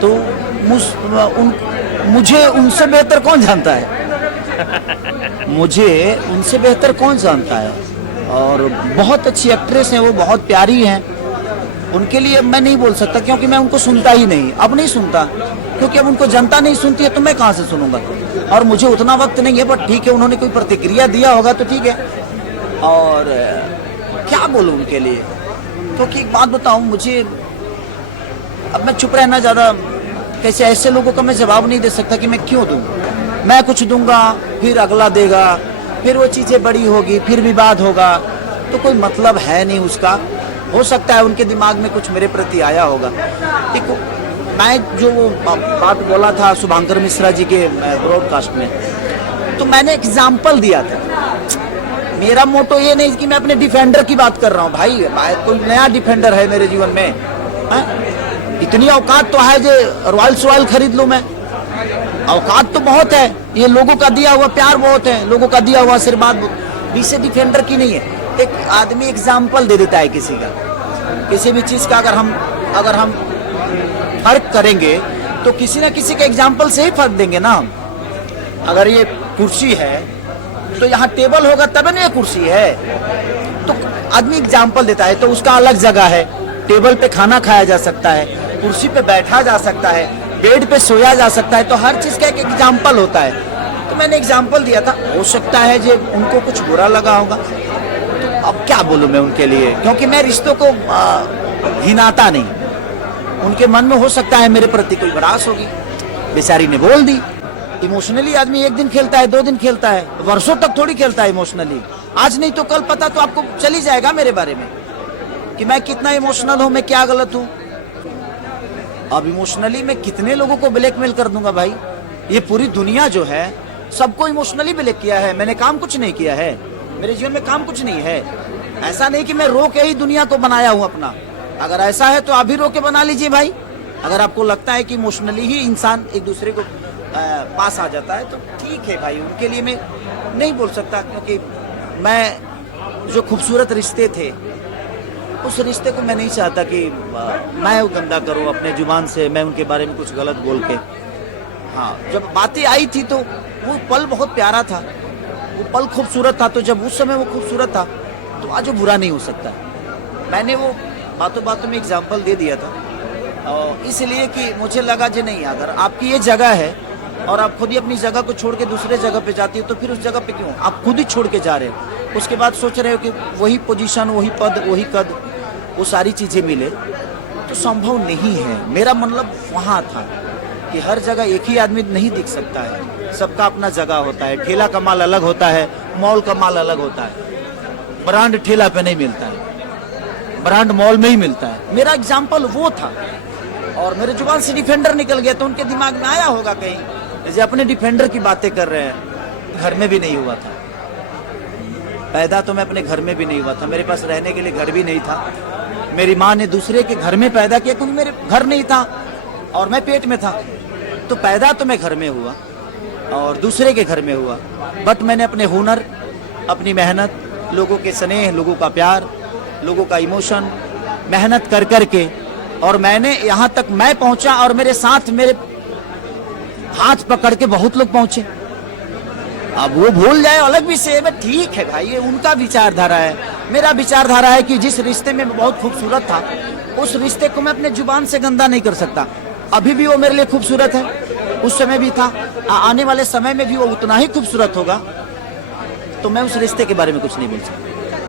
तो मुझे उनसे बेहतर कौन जानता है। मुझे उनसे बेहतर कौन जानता है। और बहुत अच्छी एक्ट्रेस हैं वो, बहुत प्यारी हैं। उनके लिए मैं नहीं बोल सकता क्योंकि मैं उनको सुनता ही नहीं, अब नहीं सुनता, क्योंकि अब उनको जनता नहीं सुनती है तो मैं कहाँ से सुनूंगा। और मुझे उतना वक्त नहीं है, पर ठीक है, उन्होंने कोई प्रतिक्रिया दिया होगा तो ठीक है। और क्या बोलूं उनके लिए, क्योंकि एक बात बताऊं, मुझे अब मैं चुप रहना ज़्यादा, कैसे ऐसे लोगों का मैं जवाब नहीं दे सकता कि मैं क्यों दूं। मैं कुछ दूंगा, फिर अगला देगा, फिर वो चीज़ें बड़ी होगी, फिर विवाद होगा, तो कोई मतलब है नहीं उसका। हो सकता है उनके दिमाग में कुछ मेरे प्रति आया होगा। देखो, मैं जो वो बात बोला था शुभांकर मिश्रा जी के ब्रॉडकास्ट में, तो मैंने एग्जाम्पल दिया था। मेरा मोटो ये नहीं कि मैं अपने डिफेंडर की बात कर रहा हूँ भाई, कोई नया डिफेंडर है मेरे जीवन में है? इतनी औकात तो है जो रॉयल खरीद लूँ मैं। औकात तो बहुत है, ये लोगों का दिया हुआ प्यार बहुत है, लोगों का दिया हुआ आशीर्वाद विषय डिफेंडर की नहीं है। एक आदमी एग्जाम्पल दे देता है किसी का, किसी भी चीज का अगर हम फर्क करेंगे तो किसी ना किसी के एग्जाम्पल से ही फर्क देंगे ना हम। अगर ये कुर्सी है तो यहाँ टेबल होगा तब ना ये कुर्सी है। तो आदमी एग्जाम्पल देता है, तो उसका अलग जगह है। टेबल पे खाना खाया जा सकता है, कुर्सी पे बैठा जा सकता है, बेड पे सोया जा सकता है, तो हर चीज का एक एग्जाम्पल होता है। तो मैंने एग्जाम्पल दिया था, हो सकता है जो उनको कुछ बुरा लगा होगा, तो अब क्या बोलूं मैं उनके लिए, क्योंकि मैं रिश्तों को घिनाता नहीं। उनके मन में हो सकता है मेरे प्रति कोई भड़ास होगी, बेचारी ने बोल दी। इमोशनली आदमी एक दिन खेलता है, 2 दिन खेलता है, वर्षों तक थोड़ी खेलता है इमोशनली। आज नहीं तो कल पता तो आपको चली जाएगा मेरे बारे में कि मैं कितना इमोशनल हूं, मैं क्या गलत हूं। अब इमोशनली मैं कितने लोगों को ब्लैकमेल कर दूंगा भाई। ये पूरी दुनिया जो है सबको इमोशनली ब्लैक किया है, मैंने काम कुछ नहीं किया है, मेरे जीवन में काम कुछ नहीं है। ऐसा नहीं कि मैं रो के ही दुनिया को बनाया हूं अपना। अगर ऐसा है तो आप भी रो के बना लीजिए भाई। अगर आपको लगता है कि इमोशनली ही इंसान एक दूसरे को पास आ जाता है तो ठीक है भाई, उनके लिए मैं नहीं बोल सकता, क्योंकि मैं जो खूबसूरत रिश्ते थे उस रिश्ते को मैं नहीं चाहता कि मैं वो गंदा करूं अपने जुबान से, मैं उनके बारे में कुछ गलत बोल के। हाँ, जब बातें आई थी तो वो पल बहुत प्यारा था, वो पल खूबसूरत था। तो जब उस समय वो खूबसूरत था तो आज वो बुरा नहीं हो सकता। मैंने वो बातों बातों में एग्जाम्पल दे दिया था, और इसलिए कि मुझे लगा जी नहीं, अगर आपकी ये जगह है और आप खुद ही अपनी जगह को छोड़ के दूसरे जगह पे जाती हो तो फिर उस जगह पे क्यों आप खुद ही छोड़ के जा रहे हो। उसके बाद सोच रहे हो कि वही पोजीशन, वही पद, वही कद, वो सारी चीज़ें मिले, तो संभव नहीं है। मेरा मतलब वहाँ था कि हर जगह एक ही आदमी नहीं दिख सकता है, सबका अपना जगह होता है। ठेला का माल अलग होता है, मॉल का माल अलग होता है। ब्रांड ठेला पे नहीं मिलता है, ब्रांड मॉल में ही मिलता है। मेरा एग्जाम्पल वो था, और मेरे जुबान से डिफेंडर निकल गया तो उनके दिमाग में आया होगा कहीं, जैसे अपने डिफेंडर की बातें कर रहे हैं। घर में भी नहीं हुआ था पैदा, तो मैं अपने घर में भी नहीं हुआ था, मेरे पास रहने के लिए घर भी नहीं था। मेरी माँ ने दूसरे के घर में पैदा किया क्योंकि मेरे घर नहीं था और मैं पेट में था। तो पैदा तो मैं घर में हुआ और दूसरे के घर में हुआ, बट मैंने अपने हुनर, अपनी मेहनत, लोगों के स्नेह, लोगों का प्यार, लोगों का इमोशन, मेहनत कर कर के, और मैंने यहाँ तक मैं पहुंचा, और मेरे साथ मेरे हाथ पकड़ के बहुत लोग पहुंचे। अब वो भूल जाए अलग विषय है, ठीक है भाई, ये उनका विचारधारा है। मेरा विचारधारा है कि जिस रिश्ते में बहुत खूबसूरत था, उस रिश्ते को मैं अपने जुबान से गंदा नहीं कर सकता। अभी भी वो मेरे लिए खूबसूरत है, उस समय भी था, आने वाले समय में भी वो उतना ही खूबसूरत होगा। तो मैं उस रिश्ते के बारे में कुछ नहीं बोल सकता।